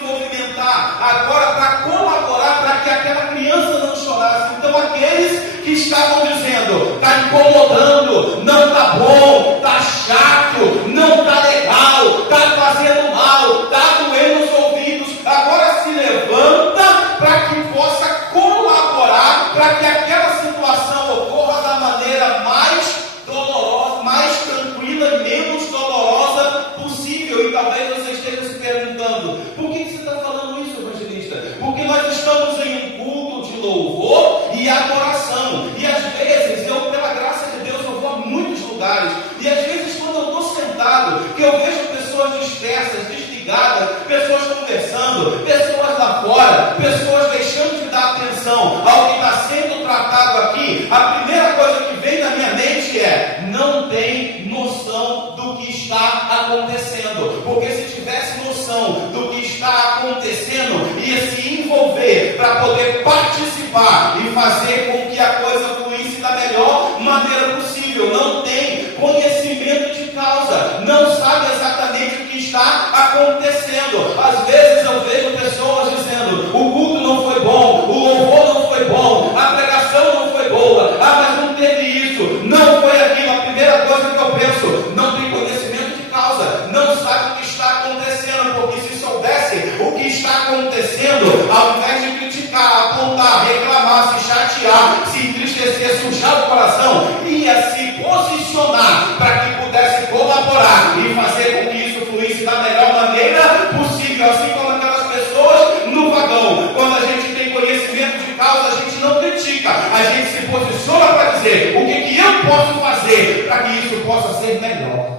movimentar agora para colaborar para que aquela criança não chorasse. Então aqueles que estavam dizendo, está incomodando, não está bom, está chato, não está legal, está fazendo mal, está doendo os ouvidos, agora se levanta para que possa colaborar para que aquela situação ocorra da maneira mais dolorosa, mais tranquila e menos dolorosa possível. E talvez você esteja se perguntando, por que você está falando isso, evangelista? Porque nós estamos em um culto de louvor e adoração, e às vezes, eu pela graça de Deus, eu vou a muitos lugares, e às vezes quando eu estou sentado, que eu vejo pessoas dispersas, desligadas, pessoas conversando, pessoas lá fora, pessoas deixando de dar atenção ao que está sendo tratado aqui, a primeira coisa que vem na minha mente é, não tem noção do que está acontecendo, porque se tivesse noção do que está acontecendo, ia se envolver para poder participar e fazer com que a coisa fluísse da melhor maneira possível. Não tem conhecimento de causa, não sabe exatamente o que está acontecendo. Às vezes eu vejo pessoas dizendo, o culto não foi bom, o louvor não foi bom, a pregação não foi boa, mas não teve isso, não foi aquilo. A primeira coisa que eu penso, não tem conhecimento de causa, não sabe o que está acontecendo, porque se soubesse o que está acontecendo, ao invés de criticar, apontar, reclamar, se chatear, se entristecer, sujar o coração, ia se posicionar para que pudesse colaborar e fazer com que isso fluísse da melhor maneira possível, assim como aquelas pessoas no vagão. Quando a gente tem conhecimento de causa, a gente não critica, a gente se posiciona para dizer o que eu posso fazer para que isso possa ser melhor.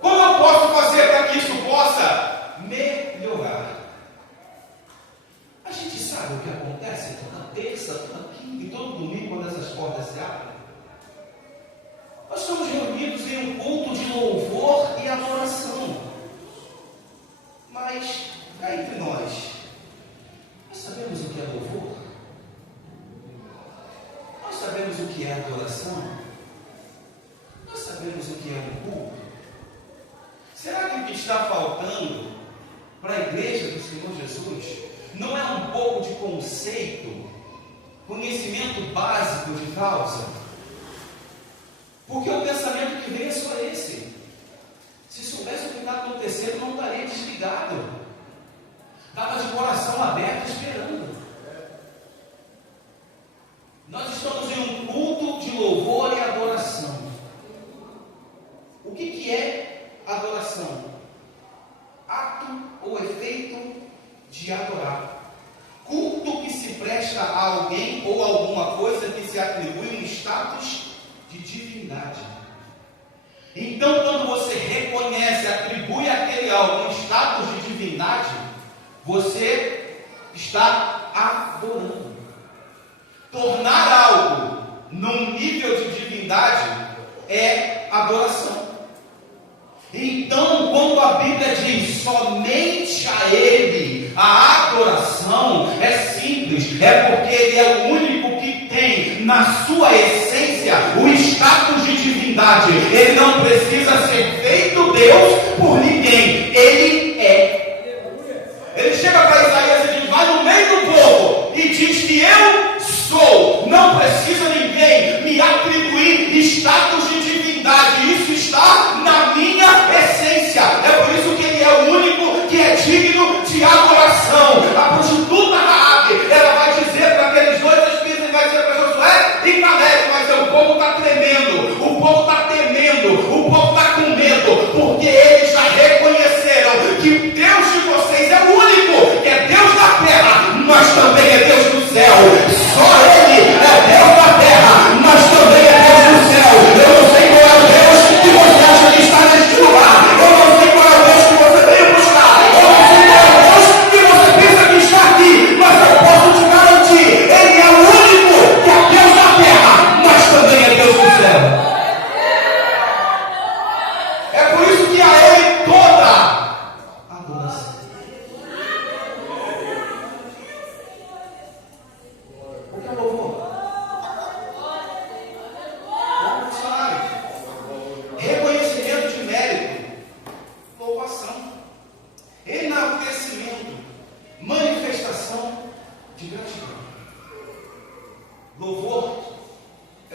Como eu posso fazer para que isso possa melhorar? A gente sabe o que acontece toda terça, toda quinta e todo domingo quando essas portas se abrem. Nós estamos reunidos em um culto de louvor e adoração. Mas, cá entre nós sabemos o que é louvor? Nós sabemos o que é adoração? Nós sabemos o que é um culto? Será que o que está faltando para a igreja do Senhor Jesus não é um pouco de conceito, conhecimento básico de causa? Porque o pensamento que vem é só esse. Se soubesse o que está acontecendo, não estaria desligado. Estava de coração aberto esperando. Nós estamos em um culto de louvor e adoração. O que é adoração? Ato ou efeito de adorar. Culto que se presta a alguém ou alguma coisa que se atribui um status de divindade. Então, quando você reconhece, atribui àquele algo um status de divindade, você está adorando. Tornar algo num nível de divindade é adoração. Então, quando a Bíblia diz somente a Ele a adoração, é simples, é porque Ele é o único que tem na sua essência o status de divindade. Ele não precisa ser feito Deus por ninguém, Ele é. Ele chega para Isaías e diz, vai no meio do povo e diz que eu sou, não precisa ninguém me atribuir status de divindade, isso está na minha essência. É por isso que Ele é o único que é digno de adoração. A prostituta Raabe, ela vai dizer para aqueles dois espíritos, ele vai dizer para Josué e Caleb, mas o povo está tremendo, o povo está temendo, o povo está com medo, porque eles já reconheceram que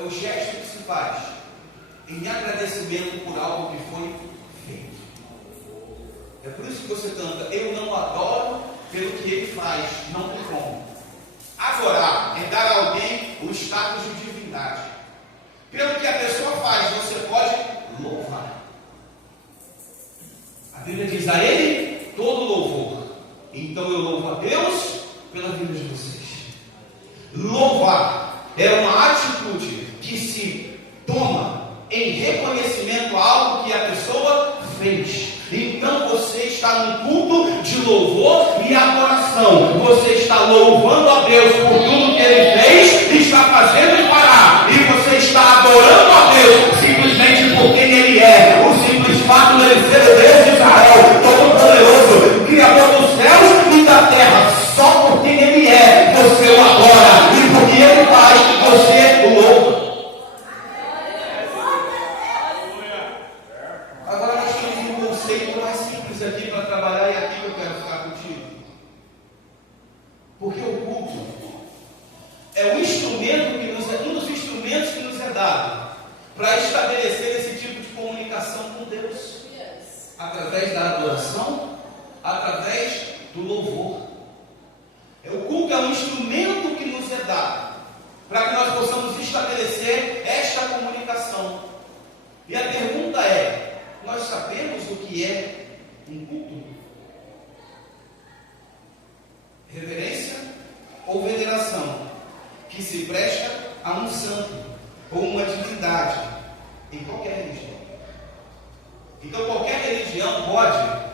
o gesto que se faz em agradecimento por algo que foi feito. É por isso que você canta: eu não adoro pelo que ele faz, não por como. Adorar é dar a alguém o status de divindade. Pelo que a pessoa faz, você pode louvar. A Bíblia diz: a Ele todo louvor. Então eu louvo a Deus pela vida de vocês. Louvar é uma atitude que se toma em reconhecimento a algo que a pessoa fez. Então você está num culto de louvor e adoração. Você está louvando a Deus por tudo que Ele fez e está fazendo parar. E você está adorando a Deus simplesmente por quem Ele é. O simples fato de Ele ser o Deus de Israel, Todo-Poderoso, Criador dos céus e da terra. Só por quem Ele é, você o adora. E por que Ele faz, você o louva. Agora nós temos um conceito mais simples aqui para trabalhar, e é aqui que eu quero ficar contigo. Porque o culto é um instrumento que um dos instrumentos que nos é dado para estabelecer esse tipo de comunicação com Deus. Através da adoração, através do louvor. O culto é um instrumento que nos é dado para que nós possamos estabelecer esta comunicação. E a pergunta é: nós sabemos o que é um culto? Reverência ou veneração que se presta a um santo ou uma divindade em qualquer religião. Então qualquer religião pode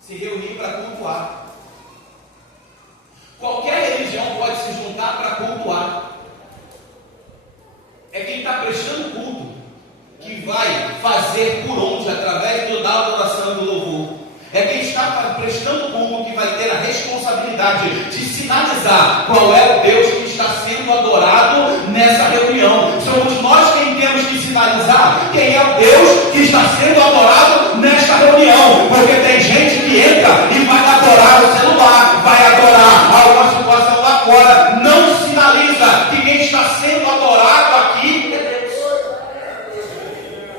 se reunir para cultuar. Qualquer religião pode se juntar para cultuar. É quem está prestando culto que vai fazer por onde, através da adoração e do louvor. É quem está prestando culto que vai ter a responsabilidade de sinalizar qual é o Deus que está sendo adorado nessa reunião. Somos nós quem temos que sinalizar quem é o Deus que está sendo adorado nesta reunião. Porque tem gente que entra e vai adorar o celular, vai adorar alguma situação lá fora, não sinaliza que quem está sendo adorado aqui é Deus.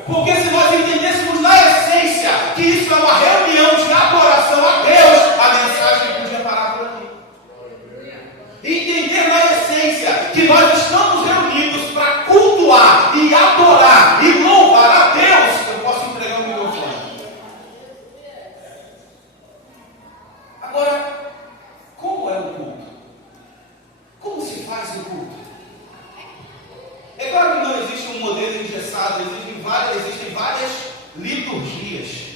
Porque se nós entendêssemos na essência que isso é uma reunião de adoração a Deus, a mensagem podia parar por aqui. Entender na essência que nós estamos reunidos para cultuar e adorar e louvar a Deus. Eu posso entregar o microfone. Agora, como é o culto? Como se faz o culto? É claro que não existe um modelo engessado, existem várias liturgias.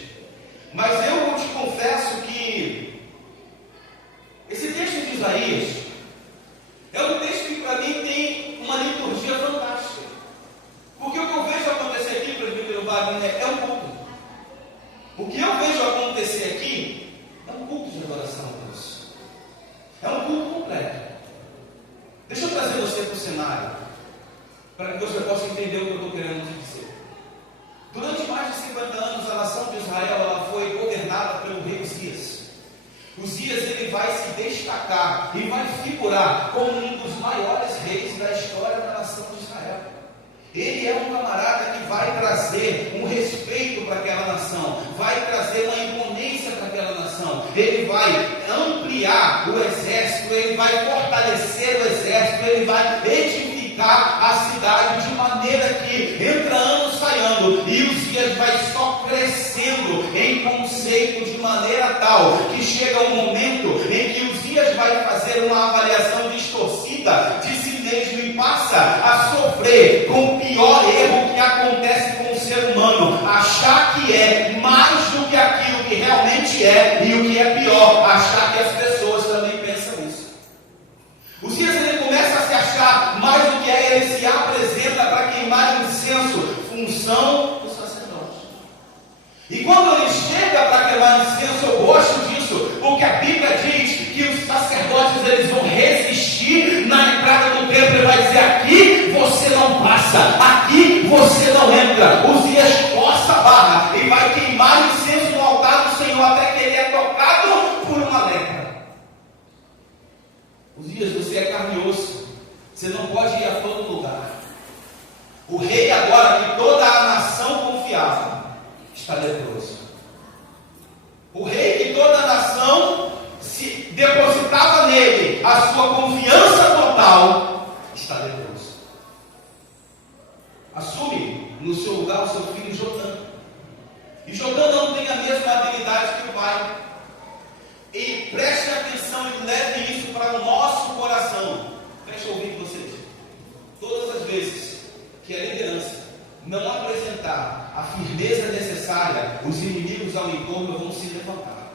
Mas eu te confesso que esse texto de Isaías é um texto que para mim tem uma liturgia fantástica. Porque o que eu vejo acontecer aqui, presbítero Wagner, é um culto. O que eu vejo acontecer aqui é um culto de adoração a Deus. É um culto completo. Deixa eu trazer você para o cenário, para que você possa entender o que eu estou querendo te dizer. Durante mais de 50 anos, a nação de Israel ela foi governada pelo rei Uzias. Uzias ele vai se destacar e vai figurar como um dos maiores reis da história da nação de Israel. Ele é um camarada que vai trazer um respeito para aquela nação, vai trazer uma imponência para aquela nação, ele vai ampliar o exército, ele vai fortalecer o exército, ele vai edificar a cidade de maneira que entra ano sai ano, e Uzias vai só crescendo em conceito de maneira tal que chega um momento em que Uzias vai fazer uma avaliação distorcida de si mesmo e passa a sofrer com o pior erro que acontece com o ser humano, achar que é mais do que aquilo que realmente é, e o que é pior, achar que as pessoas também pensam isso. Uzias ele começa a se achar mais do que é, ele se apresenta para queimar incenso, função do sacerdote. E quando ele chega para queimar incenso, eu gosto disso, porque a Bíblia diz que os sacerdotes eles vão resistir na entrada do templo e vai dizer: aqui você não passa, aqui você não entra. Uzias força a barra e vai queimar incenso no altar do Senhor até que ele é tocado por uma lepra. Uzias, você é carne e osso, você não pode ir a todo lugar. O rei agora que toda a nação confiava, está leproso. O rei que toda a nação se depositava nele a sua confiança total, está leproso. Assume no seu lugar o seu filho Jotã. E Jotã não tem a mesma habilidade que o pai. E preste atenção e leve isso para o nosso coração. Feche o ouvido de vocês. Todas as vezes que a liderança não apresentar a firmeza necessária, os inimigos ao entorno vão se levantar,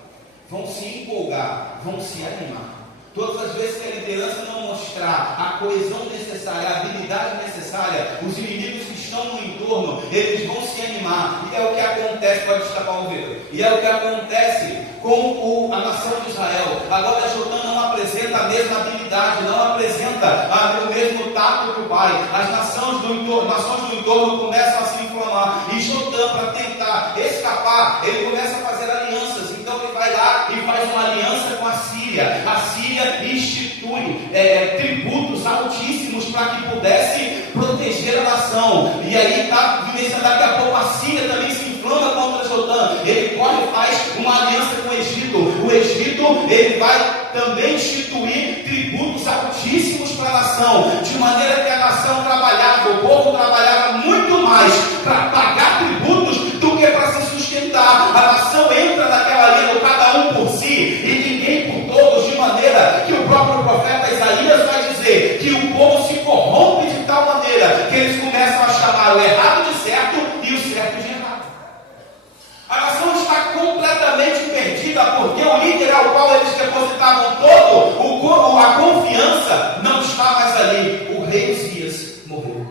vão se empolgar, vão se animar. Todas as vezes que a liderança não mostrar a coesão necessária, a habilidade necessária, os inimigos que estão no entorno, eles vão se animar. E é o que acontece, pode destapar o dedo, e é o que acontece com a nação de Israel. Agora Jotã não apresenta a mesma habilidade, não apresenta o mesmo tato que o pai. As nações do entorno começam a se inflamar, e Jotã, para tentar escapar, ele começa a fazer alianças. Então ele vai lá e faz uma aliança com a Síria. A Síria institui tributos altíssimos para que pudesse proteger a nação. E aí daqui a pouco a Síria também se inflama contra Jotã. Ele corre e faz uma aliança com o Egito. O Egito, ele vai também instituir tributos altíssimos para a nação, de maneira que a nação trabalhava, o povo trabalhava muito mais para pagar tributos do que para se sustentar. A nação entra naquela linha, cada um por si e ninguém por todos, de maneira que o próprio profeta Isaías vai dizer que o povo se corrompe de tal maneira que eles começam a chamar o errado de certo e o certo de errado. A nação está completamente perdida, porque o líder ao qual eles depositavam a confiança não está mais ali. O rei Uzias morreu.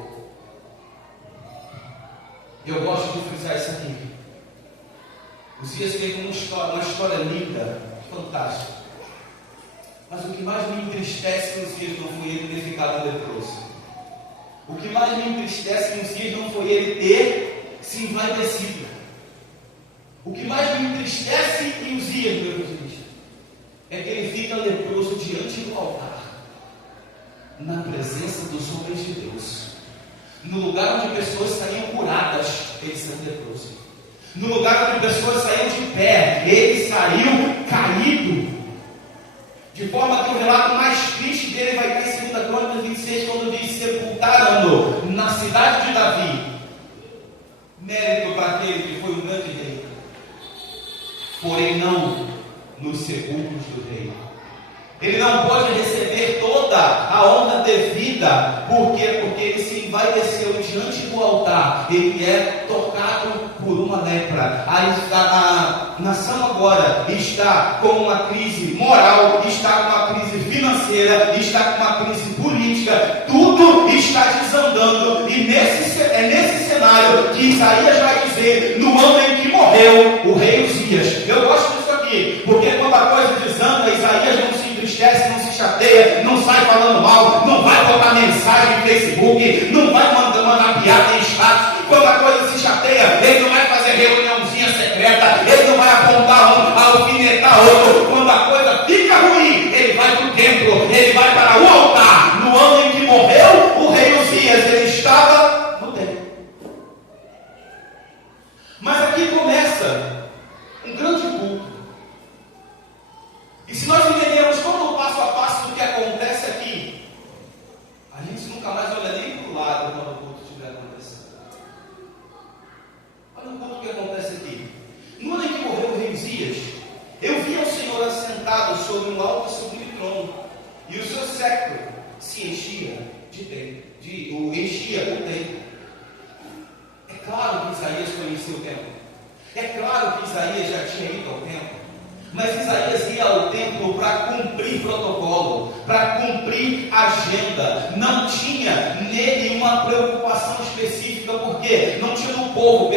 Eu gosto de frisar isso aqui. Uzias teve uma história linda, fantástica. Mas o que mais me entristece em Uzias não foi ele ter ficado leproso. O que mais me entristece em Uzias não foi ele ter se envaidecido. O que mais me entristece em Uzias, meus irmãos, é que ele fica leproso diante do altar, na presença dos homens de Deus. No lugar onde pessoas saíam curadas, ele saiu leproso. No lugar onde pessoas saíam de pé, ele saiu caído. De forma que o relato mais triste dele vai estar em 2 Crônicas 26, quando diz: sepultaram-no na cidade de Davi. Mérito para aquele que foi um grande rei, porém não nos sepulcros do rei. Ele não pode receber toda a honra devida, porque ele se envaideceu diante do altar. Ele é tocado por uma lepra. A nação agora está com uma crise moral, está com uma crise financeira, está com uma crise política. Tudo está desandando. E é nesse cenário que Isaías vai dizer, no ano em que morreu o rei Uzias. Eu gosto disso aqui, porque quando a coisa desanda, Isaías não se entristece, não se chateia, não sai falando mal, não vai botar mensagem no Facebook, não vai mandar piada em status. Quando a coisa se chateia, ele não vai fazer reuniãozinha secreta, ele não vai apontar um, alfinetar outro. Quando a coisa fica ruim, ele vai para o templo, ele vai para o altar. No ano em que morreu o rei Uzias, ele estava no templo. Mas aqui começa um grande culto. E se nós entendermos todo o passo a passo do que acontece aqui, a gente nunca mais olha nem para o lado quando o culto estiver acontecendo. Olha o culto que acontece aqui. No ano em que morreu o rei Uzias, eu vi ao Senhor assentado sobre um alto e sublime trono, e o seu século se enchia enchia o templo. É claro que Isaías conhecia o templo. É claro que Isaías já tinha ido ao templo. Mas Isaías ia ao templo para cumprir protocolo, para cumprir agenda. Não tinha nele uma preocupação específica, porque não tinha no povo,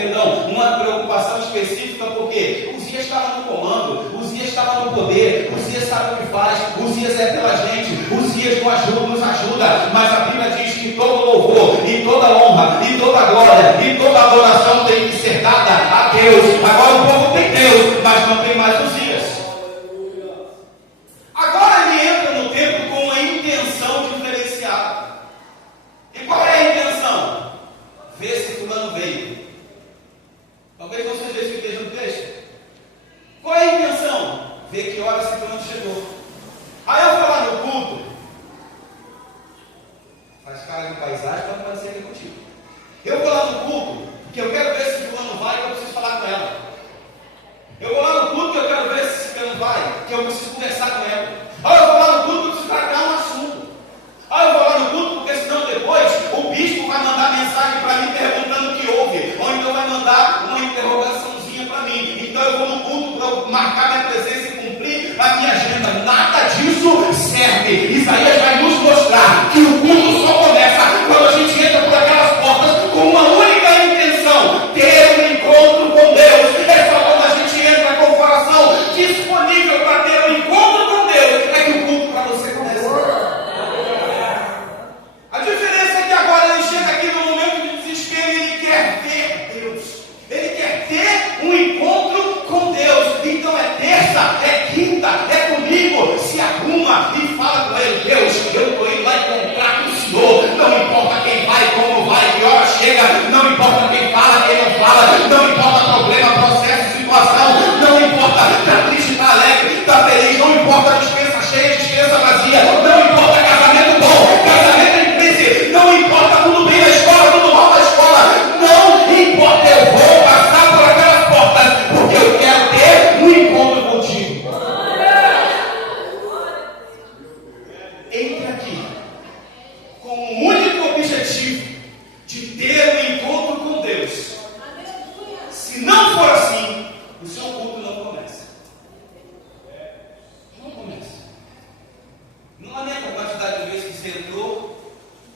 uma preocupação específica, porque Uzias estava no comando, Uzias estava no poder, Uzias sabe o que faz, Uzias é pela gente, Uzias nos ajuda. Mas a Bíblia diz que todo louvor, e toda honra, e toda glória, e toda adoração tem que ser dada a Deus. Agora o povo tem Deus, mas não tem mais Uzias. Agora ele entra no templo com uma intenção diferenciada. E qual é a intenção? ver que hora esse plano chegou. Aí eu vou lá no culto, faz cara de paisagem para não parecer aqui contigo. Eu vou lá no culto, porque eu quero ver se o fulano vai, que eu preciso falar com ela. Eu vou lá no culto, que eu quero ver se esse fulano vai, que eu preciso conversar com ela. Aí eu vou lá no culto, que eu preciso tratar um assunto. Aí eu vou lá no culto, porque senão depois o bispo vai mandar mensagem para mim perguntando o que houve, ou então vai mandar uma interrogaçãozinha para mim. Então eu vou no culto para marcar minha presença e cumprir a minha agenda. Nada disso serve. Isaías vai nos mostrar que o culto só começa quando a gente entra por aquelas portas com uma única intenção: ter um encontro com Deus. É só quando a gente entra com o coração disponível para ter um encontro com Deus é que o culto para você começa. A diferença é que agora ele chega aqui no momento de desespero e ele quer ver Deus. Ele quer ter um encontro com Deus. Então é terça, é quinta, é domingo. Se arruma e fala com ele: Deus, eu estou indo lá encontrar com o Senhor. Não importa quem vai, como vai, que hora chega. Não importa quem fala, quem não fala. Não importa problema, processo, situação. Não importa está triste, está alegre, está feliz. Não importa dispensa cheia, dispensa vazia. Não importa casamento bom, casamento em crise. Não importa tudo bem na escola, tudo mal na escola. Não importa, eu vou passar por aquelas portas, porque eu quero ter um encontro contigo. Entre aqui com o único objetivo de ter um encontro com Deus. Se não for assim, o seu culto não começa. Não começa. Não lamenta a quantidade de vezes que você entrou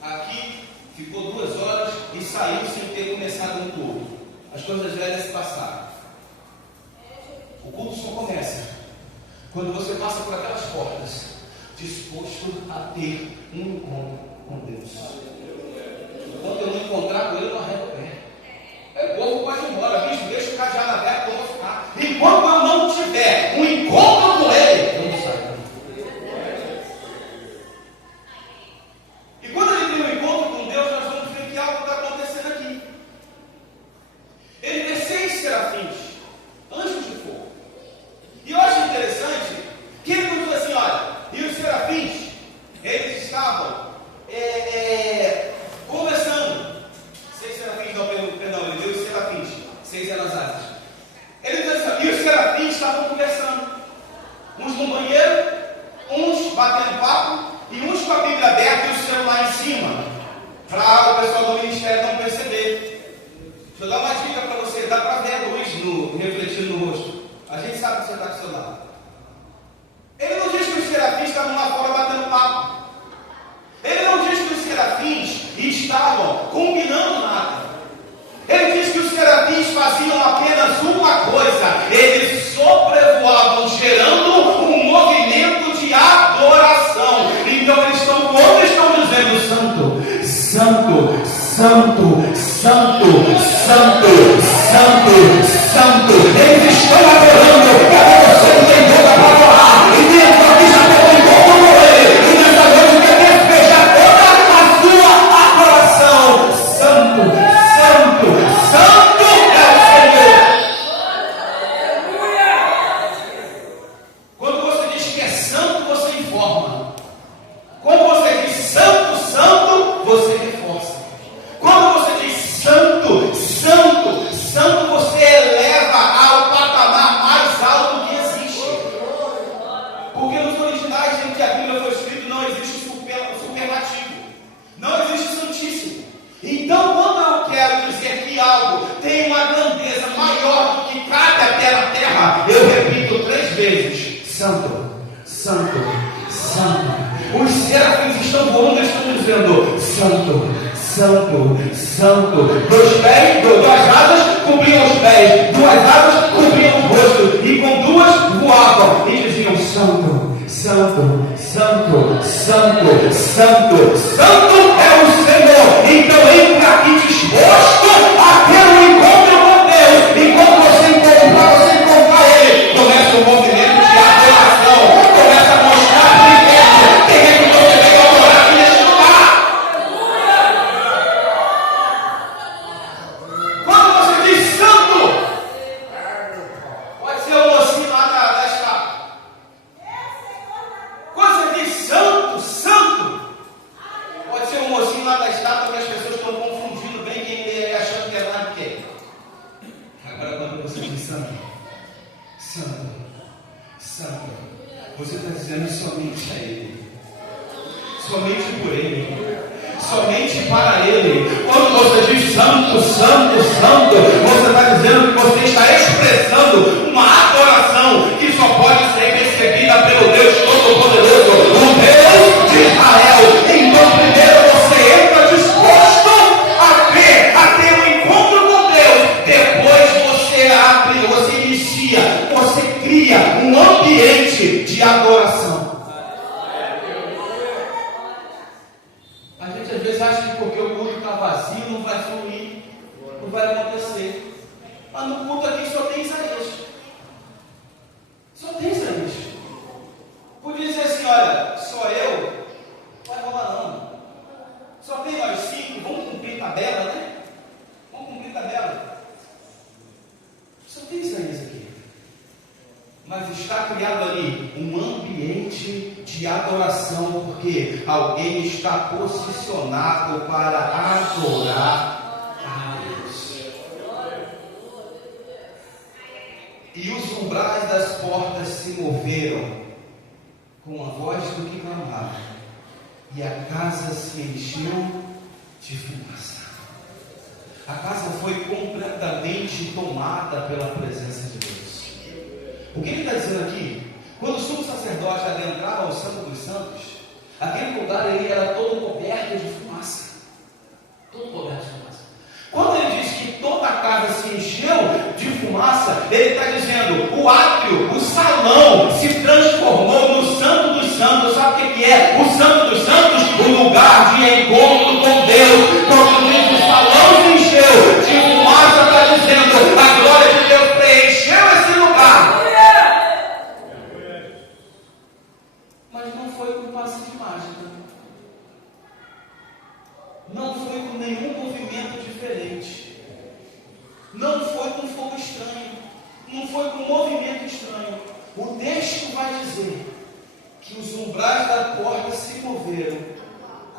aqui, ficou 2 horas e saiu sem ter começado um culto. As coisas velhas se passaram. O culto só começa quando você passa por aquelas portas, disposto a ter um encontro com Deus. Enquanto eu não encontrar com ele, eu não arrego o pé. O povo pode ir embora, bicho, deixa o cadeado aberto, eu vou ficar. Enquanto eu não tiver um encontro com ele, eu não saio. E quando ele tem um encontro com Deus, nós vamos ver que algo está acontecendo aqui. Ele tem 6 serafins, anjos de fogo. E eu acho interessante que ele nos diz assim: olha, e os serafins, eles estavam conversando. 6 serafins, não, perdão, ele deu os serafins, 6 eram as asas. Ele diz assim: e os serafins estavam conversando, uns no banheiro, uns batendo papo, e uns com a Bíblia aberta e o celular em cima, para o pessoal do ministério não perceber. Deixa eu dar uma dica para você: dá para ver a luz refletindo no rosto. A gente sabe que você está com o celular. Ele não diz que os serafins estavam lá fora batendo papo. Ele não diz que os serafins estavam combinando nada. Ele diz que os serafins faziam apenas uma coisa: eles sobrevoavam, gerando um movimento de adoração. Então eles estão dizendo: Santo, Santo, Santo, Santo, Santo, Santo, Santo. Eles estão adorando. Cada você não tem boca para adorar. E dentro aqui já tem um encontro com ele. E nessa noite quer despejar toda a sua adoração. Santo, Santo, Santo é o Senhor. Quando você diz que é santo, você informa. Quando você diz santo, santo, você reforça. Quando você diz santo, santo, santo, você eleva ao patamar mais alto que existe. Porque nos originais em que a Bíblia foi escrita não existe superlativo, não existe santíssimo. Então, quando eu quero dizer que algo tem uma grandeza maior do que cabe até na terra, eu repito 3 vezes: Santo, Santo, Santo. Os serafins estão voando e estão dizendo: Santo, Santo, Santo. 2 pés, 2 asas cobriam os pés, 2 asas cobriam o rosto, e com 2 voavam e diziam: Santo, Santo, Santo, Santo, Santo, Santo é o Senhor. Então entra aqui disposto a ter um encontro com Deus. Enquanto você encontrar Ele, começa o movimento de adoração, começa a mostrar para o inferno quem é que você veio adorar aqui neste lugar. Quando você diz santo, pode ser o mocinho lá da escada. Santo. Você está dizendo somente a Ele. Somente por Ele. Somente para Ele. Quando você diz santo, santo, santo, você está dizendo que você está expressando uma adoração que só pode ser recebida pelo Deus Todo-Poderoso, o Deus de Israel. Então primeiro você entra disposto a ver, a ter um encontro com Deus. Depois você abre, você inicia, você cria um ambiente de adoração. A gente às vezes acha que porque o culto está vazio não vai fluir, não vai acontecer. Mas no culto aqui só tem Isaías. Só tem Isaías. Podia dizer assim, olha, só eu, não vai rolar não. Só tem nós 5, vamos cumprir tabela, né? Vamos cumprir tabela. Só tem Isaías aqui. Mas está criado ali um ambiente de adoração, porque alguém está posicionado para adorar a Deus. E os umbrais das portas se moveram com a voz do que clamava, e a casa se encheu de fumaça. A casa foi completamente tomada pela presença de Deus. O que ele está dizendo aqui? Quando o sumo sacerdote adentrava ao Santo dos Santos, aquele lugar ele era todo coberto de fumaça. Todo coberto de fumaça. Quando ele diz que toda a casa se encheu de fumaça, ele está dizendo, o átrio, o salão, se transformou no Santo dos Santos. Sabe o que é? O Santo dos Santos, o lugar de encontro com Deus. Quando diz o salão se encheu de fumaça, está dizendo, a glória de Deus preencheu esse lugar. Mas não foi com passe de mágica. Não foi com nenhum movimento diferente. Não foi com fogo estranho. Não foi com movimento estranho. O texto vai dizer que os umbrais da porta se moveram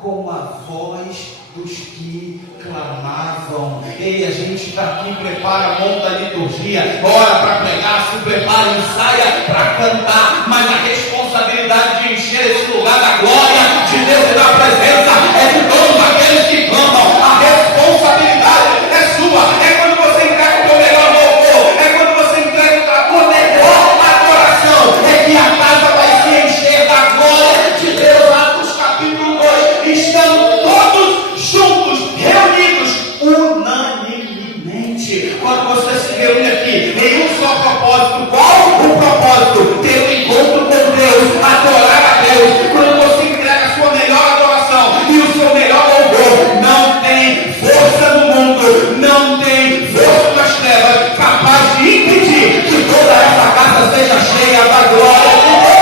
com a voz dos que clamavam. Ei, a gente está aqui, prepara, monta a liturgia, ora para pregar, se prepara, ensaia para cantar, mas a responsabilidade de encher esse lugar da glória de Deus e da presença é de todos aqueles que clamam. A responsabilidade é sua. É quando você entrega o teu melhor louvor, é quando você entrega a tua melhor adoração, é que a casa vai se encher da glória de Deus. Atos capítulo 2, estamos todos juntos, reunidos, unanimemente. Quando você se reúne aqui em um só propósito, qual o propósito? Ter um encontro com Deus, adorar a Deus. Quando você entrega a sua melhor adoração e o seu melhor louvor, não tem força no mundo, não tem força nas trevas capaz de impedir que toda essa casa seja cheia da glória de Deus.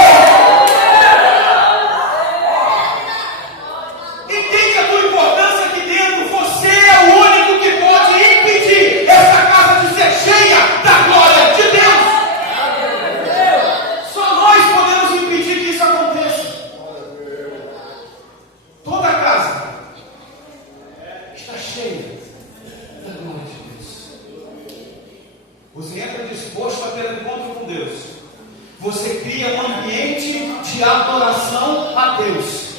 Entende a tua importância aqui dentro? Você é o único que pode impedir essa casa de ser cheia da glória de Deus. Só nós podemos impedir que isso aconteça. Toda a casa está cheia da glória de Deus. Você entra disposto a ter um encontro com Deus. Você cria um ambiente de adoração a Deus.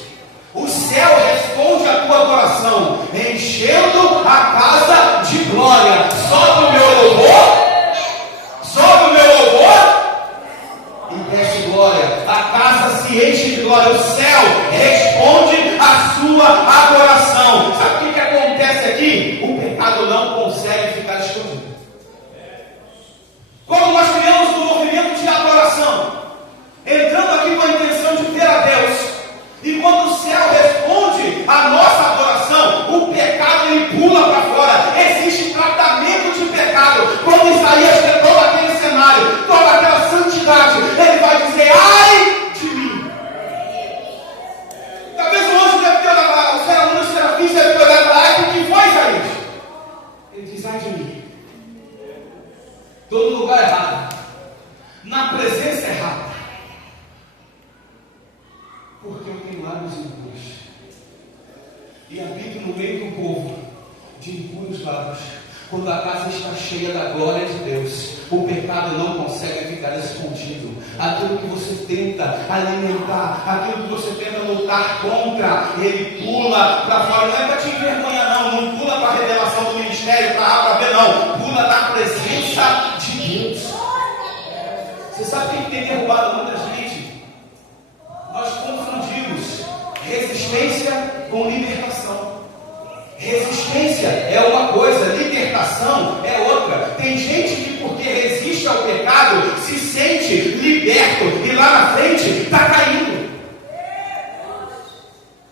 O céu responde à tua adoração, enchendo a casa de glória. Sobe o meu louvor, sobe o meu louvor e desce glória. A casa se enche de glória. O céu responde à sua adoração. Sabe o que acontece aqui? O pecado não consegue ficar escondido. Quando nós criamos um movimento de adoração, entrando aqui com a intenção de ter a Deus, e quando o céu responde à nossa adoração, o pecado ele pula para fora. Existe tratamento de pecado. Quando Isaías tem todo aquele cenário, toda aquela santidade, ele vai dizer, ai de mim. Talvez o anjo deve ter olhado, os serafins, os serafins devem ter olhado lá, ai, porque foi Isaías. Ele diz, ai de mim. Todo lugar errado, na presença errada, porque eu tenho lábios impuros e habito no meio do povo de impuros lábios. Quando a casa está cheia da glória de Deus, o pecado não consegue ficar escondido. Aquilo que você tenta alimentar, aquilo que você tenta lutar contra, ele pula para fora. Não é para te envergonhar, não pula para a revelação do ministério, para A, para B, não. Pula na presença de Deus. Você sabe que tem derrubado muita gente? Nós confundimos resistência com libertação. Resistência é uma coisa, libertação é outra. Tem gente que porque resiste ao pecado se sente liberto e lá na frente está caindo.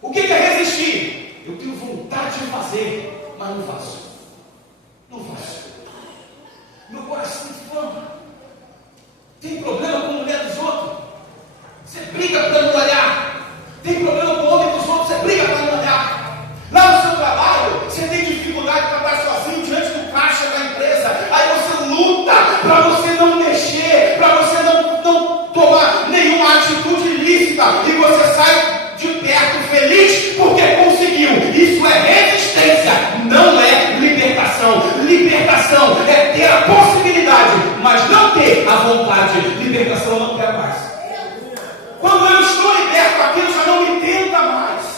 O que é resistir? Eu tenho vontade de fazer, mas não faço. Não faço. Meu coração inflama. Tem problema com a mulher dos outros? Você briga para não olhar. Tem problema com o homem dos outros? Você briga para não olhar. Lá no seu trabalho, você tem dificuldade para estar sozinho diante do caixa da empresa. Aí você luta para você não mexer, para você não tomar nenhuma atitude ilícita. E você sai de perto feliz porque conseguiu. Isso é resistência, não é libertação. Libertação é ter a possibilidade, mas não ter a vontade. Libertação eu não quero mais. Quando eu estou liberto, aquilo já não me tenta mais.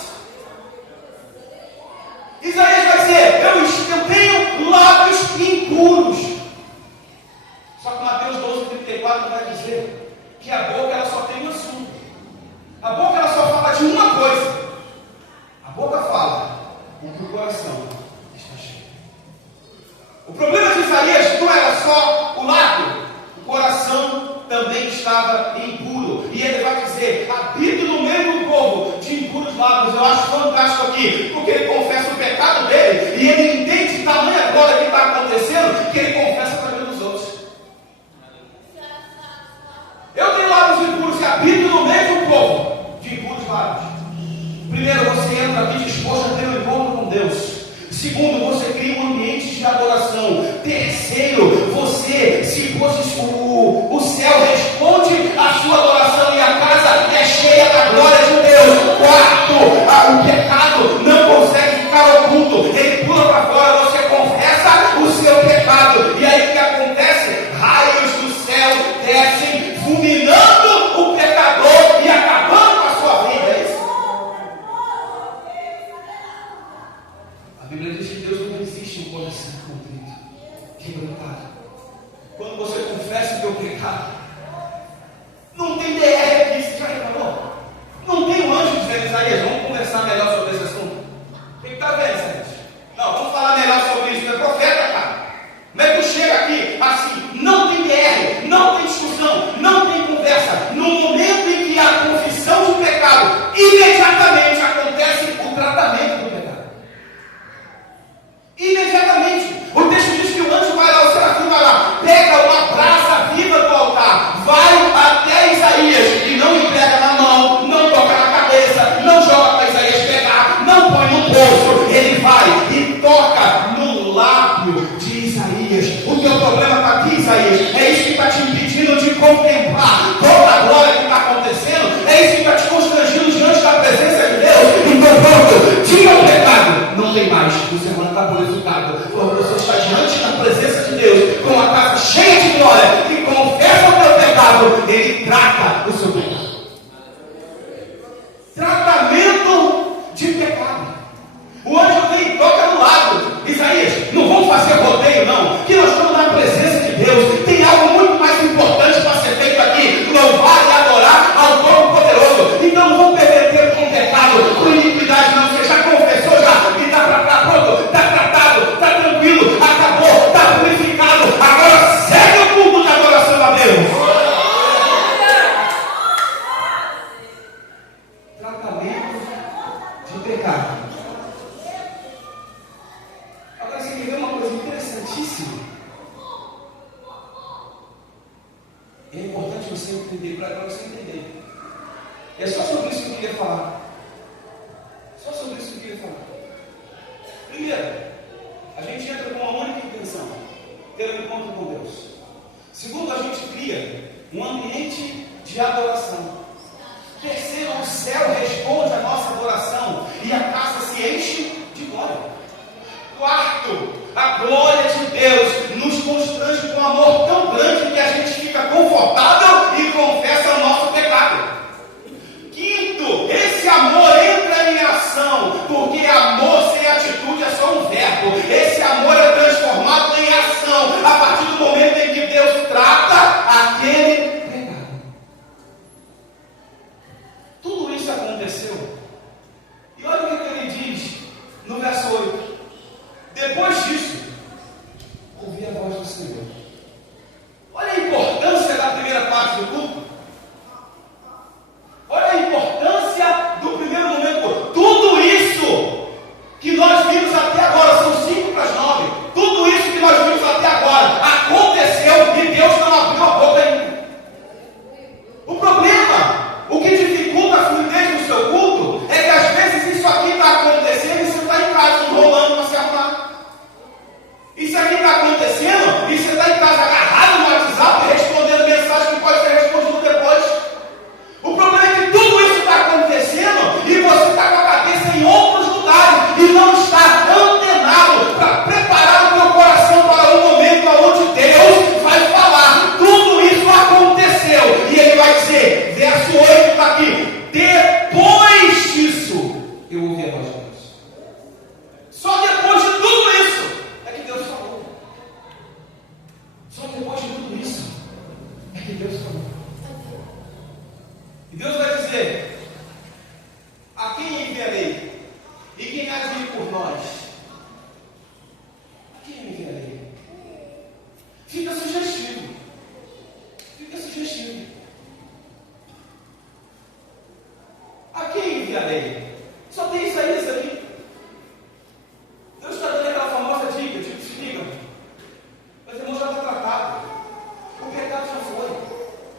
Isaías vai dizer, eu tenho lábios impuros. Só que Mateus 12:34 vai dizer que a boca ela só tem um assunto. A boca ela só fala de uma coisa. A boca fala o que o coração está cheio. O problema de Isaías não era só o lábio, o coração também estava impuro. E ele vai dizer, habito no meio do povo de impuros lábios. Eu acho fantástico aqui, porque ele confessa o pecado dele, e ele entende tamanha glória que está acontecendo, que ele confessa também dos outros. Eu tenho lábios impuros e habito no meio do povo de impuros lábios. Primeiro, você entra aqui disposto a ter um encontro com Deus. Segundo, você cria um ambiente de adoração. Terceiro, você se posiciona. O céu responde a sua adoração e a casa é cheia da glória de Deus. Quarto, o pecado não consegue ficar oculto. Ele pula para fora, você confessa o seu pecado. E aí o que acontece? Raios do céu descem, fulminando o pecador e acabando com a sua vida. É isso? A Bíblia diz que Deus não existe um coração contrito, quebrantado. Quando você confessa o teu pecado, não tem DR aqui, você já reparou? Não tem um anjo dizendo, Isaías, vamos conversar melhor sobre esse assunto. O que está vendo, Isaías? Não, vamos falar melhor sobre isso. Não é profeta, cara. Como é que tu chega aqui assim? Não tem DR, não tem discussão, não tem conversa. No momento em que há confissão de pecado, imediatamente acontece o tratamento do pecado. Imediatamente. O texto diz que o anjo vai lá, o serafim vai lá, pega uma brasa viva do altar, vai até Isaías e não entrega na mão, não toca na cabeça, não joga para Isaías pegar, não põe no bolso. Ele vai e toca no lábio de Isaías. O teu problema está aqui, Isaías. É isso que está te impedindo de contemplar toda a glória que está acontecendo. É isso que está te constrangindo diante da presença de Deus. Então, pronto, tinha o pecado, não tem mais. O sermão está purificado. Quando você está diante da presença de Deus, com a casa cheia de glória, e confessa o teu pecado, Ele trata o seu pecado. Tratamento de pecado. O anjo vem e toca no lado. Isaías, não vamos fazer rodeio não, que nós estamos na presença de Deus. Tem algo muito mais importante para ser feito aqui: louvar e adorar ao Todo-Poderoso. Então não vamos perder tempo com pecado, com iniquidade não. Você já confessou já, e está pronto, está tratado, está tranquilo, acabou, está purificado. Agora segue o culto de adoração a Deus. Tratamento de pecado. Agora você quer ver uma coisa interessantíssima? É importante você entender, para você entender. É só sobre isso que eu queria falar. Só sobre isso que eu queria falar. Primeiro, a gente entra com uma única intenção: ter um encontro com Deus. Segundo, a gente cria um ambiente de adoração. Terceiro, o céu responde a nossa adoração e a casa se enche de glória. Quarto, a glória de Deus nos constrange com um amor tão grande confortável e confessa o nosso pecado. Quinto, esse amor entra em ação, porque amor sem atitude é só um verbo. Esse amor é transformado em ação a partir do momento em que Deus trata aquele pecado. Tudo isso aconteceu. E olha o que ele diz no verso 8. Depois disso, ouvi a voz do Senhor. Olha a importância da primeira parte do culto. Olha a importância do primeiro momento. Tudo isso que nós vimos até agora, são 8:55. Tudo isso que nós vimos até agora aconteceu e Deus não abriu a boca ainda. O problema, o que dificulta a fluidez do seu culto, é que às vezes isso aqui está acontecendo e você está em casa enrolando para se arrumar. Isso aqui está acontecendo e você está em casa agarrado no WhatsApp respondendo mensagem que pode ser respondido depois. O problema é que tudo isso está acontecendo e você está com a cabeça em outros lugares e não está antenado para preparar o teu coração para o momento onde Deus vai falar. Tudo isso aconteceu e Ele vai dizer, verso 8 está aqui, depois disso eu ouvi a voz de Deus. Só depois de tudo isso é que Deus falou. Só depois de tudo isso é que Deus falou. E Deus vai dizer, a quem enviarei? E quem há de ir por nós? A quem enviarei? Fica sugestivo. Fica sugestivo. A quem enviarei? Só tem Isaías aqui. Deus está dando aquela famosa dica, tipo, se liga. Mas irmão, já está tratado. O pecado já foi.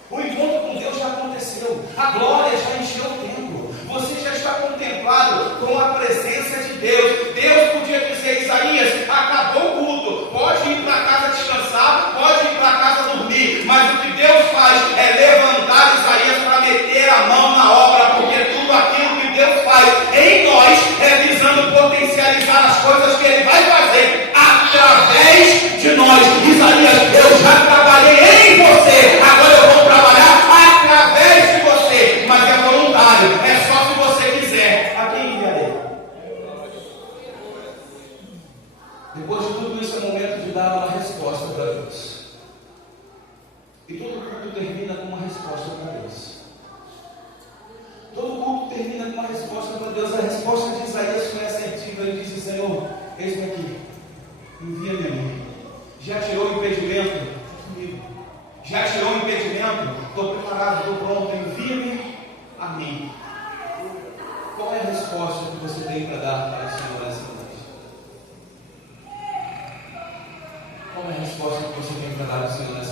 O encontro com Deus já aconteceu. A glória já encheu o templo. Você já está contemplado com a presença de Deus. Deus podia dizer, Isaías, acabou o culto. Pode ir para casa descansar, pode ir para casa dormir. Mas o que Deus faz é levantar Isaías para meter a mão na obra. Porque tudo aquilo que Deus faz em nós é visando potencializar as coisas que Ele vai fazer através de nós. Isaías, eu já trabalhei em você, agora eu vou trabalhar através de você, mas é voluntário, é só se você quiser. A quem enviarei? Depois de tudo isso é momento de dar uma resposta para Deus. E todo culto termina com uma resposta para Deus. Todo culto termina com uma resposta para Deus. A resposta de Isaías foi assertiva. Ele disse, Senhor, eis-me aqui, envia-me a mim. Já tirou o impedimento? Comigo. Já tirou o impedimento? Estou preparado, estou pronto, envia-me a mim. Qual é a resposta que você tem para dar para o Senhor nessa noite? Qual é a resposta que você tem para dar para o Senhor nessa noite?